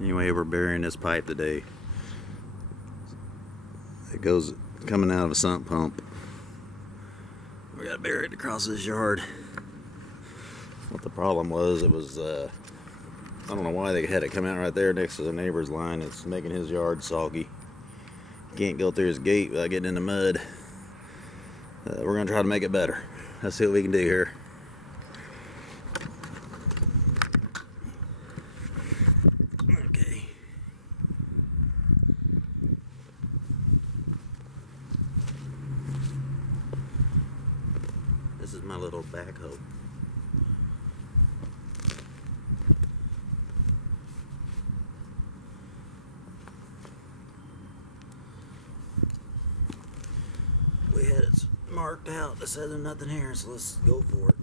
Anyway, we're burying this pipe today. It goes coming out of a sump pump. We gotta bury it across this yard. What the problem was, it was I don't know why they had it come out right there next to the neighbor's line. It's making his yard soggy. Can't go through his gate without getting in the mud. We're gonna try to make it better. Let's see what we can do here. Okay. This is my little backhoe. We had it marked out. It said there's nothing here, so let's go for it.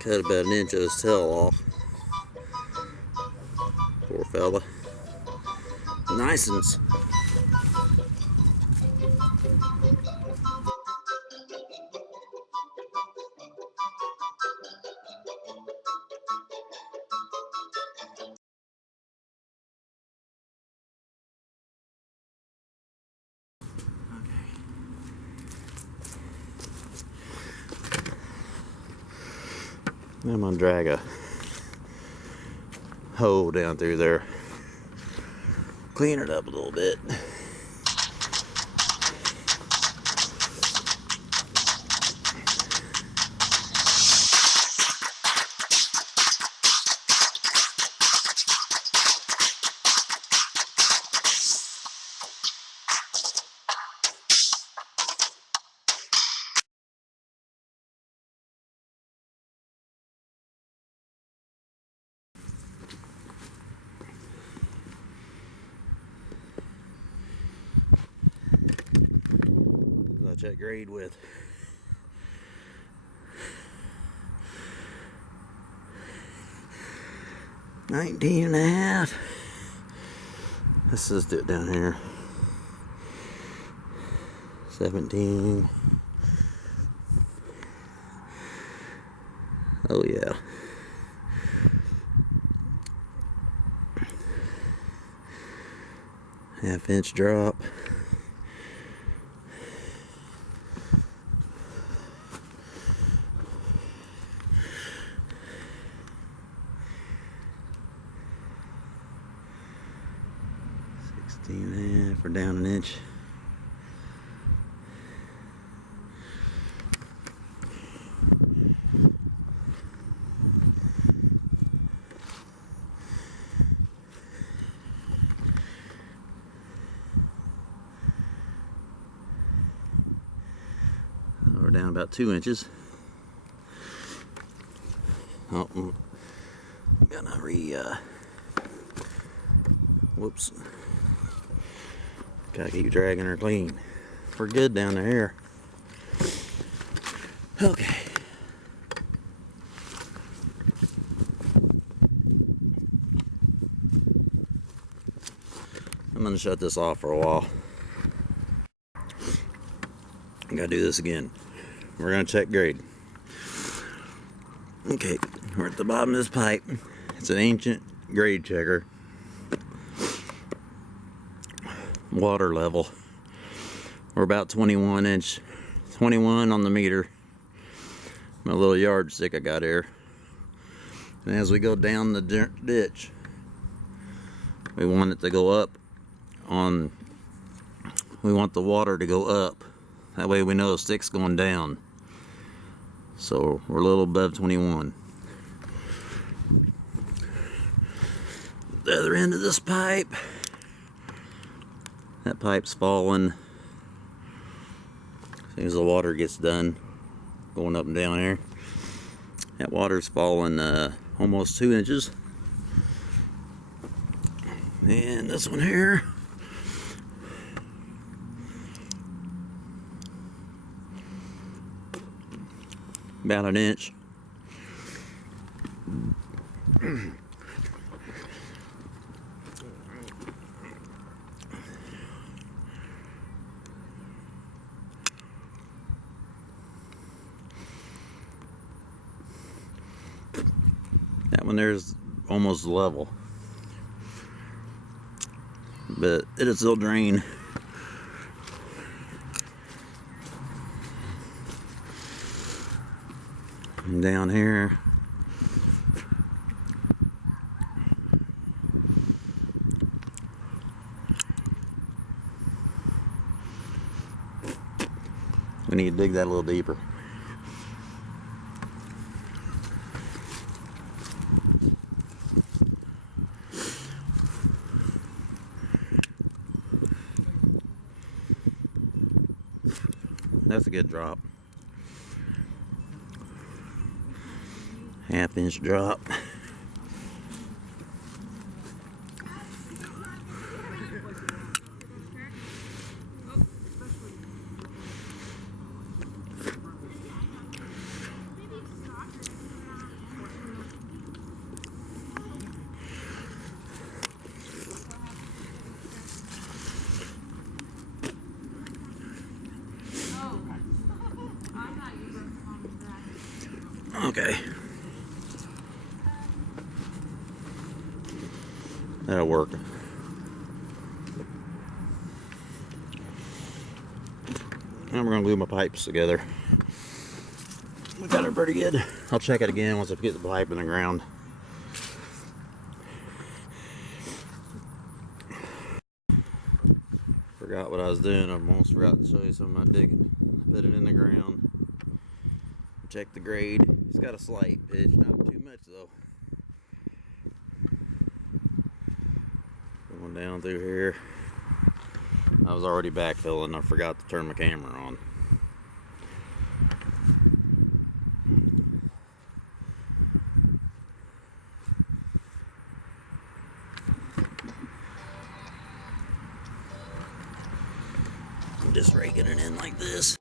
Cut about an inch of his tail off. Poor fella. Nice and I'm gonna drag a hole down through there, clean it up a little bit. I check grade with 19.5. Let's just do it down here. 17. Oh yeah. Half-inch drop. We're down an inch. We're down about 2 inches. Oh, I'm gonna whoops. Gotta keep dragging her clean. We're good down there. Okay. I'm gonna shut this off for a while. I gotta do this again. We're gonna check grade. Okay, We're at the bottom of this pipe. It's an ancient grade checker. Water level. We're about 21 on the meter. My little yardstick I got here. And as we go down the ditch, we want it to go up we want the water to go up. That way we know the stick's going down. So we're a little above 21. The other end of this pipe, that pipe's falling. As soon as the water gets done going up and down here, that water's falling almost 2 inches. And this one here, about an inch. That one there's almost level, but it'll still drain. And down here, we need to dig that a little deeper. That's a good drop. Half-inch drop. Okay. That'll work. Now we're gonna glue my pipes together. We got it pretty good. I'll check it again once I get the pipe in the ground. Forgot what I was doing. I almost forgot to show you some of my digging. Put it in the ground. Check the grade. It's got a slight pitch, not too much though. Going down through here. I was already backfilling. I forgot to turn my camera on. I'm just raking it in like this.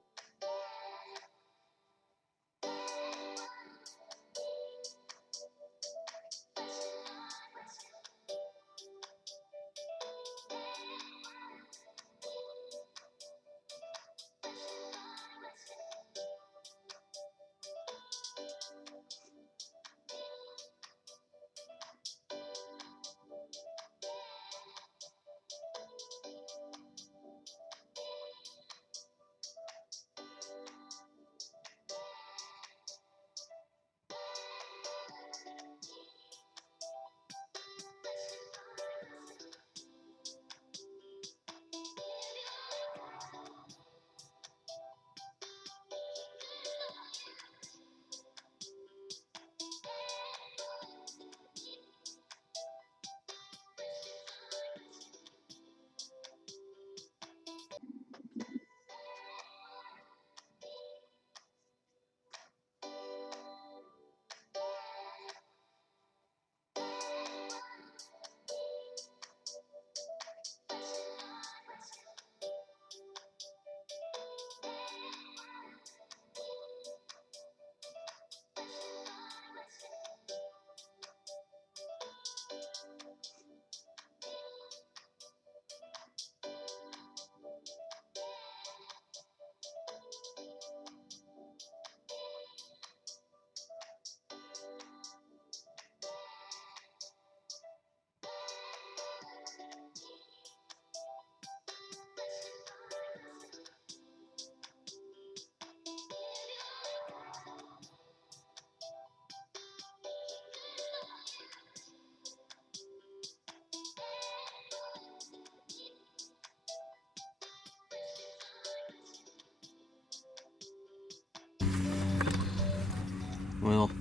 Well,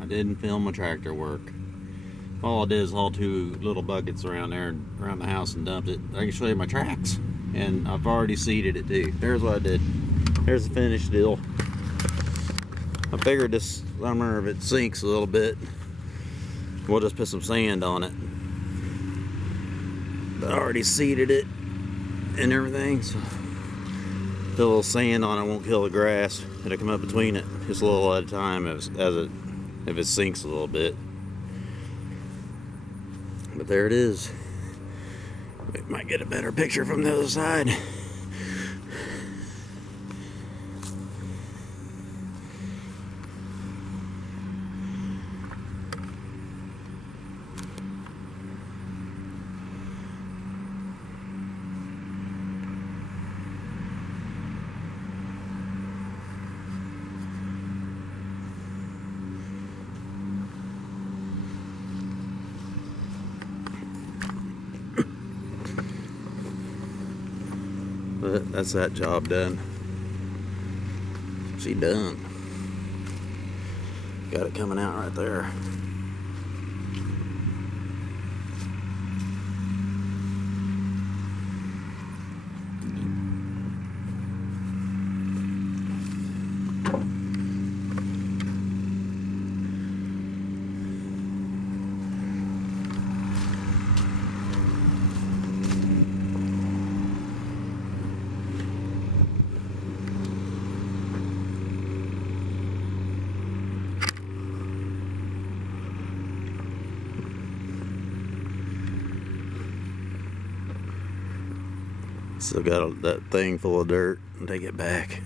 I didn't film my tractor work. All I did is haul 2 little buckets around there, around the house, and dumped it. I can show you my tracks, and I've already seeded it too. There's what I did. There's the finished deal. I figured this summer if it sinks a little bit, we'll just put some sand on it. But I already seeded it and everything, so put a little sand on it won't kill the grass. It'll come up between it just a little at a time if it sinks a little bit. But there it is. We might get a better picture from the other side. But that's that job done. She done. Got it coming out right there. Still got that thing full of dirt and take it back.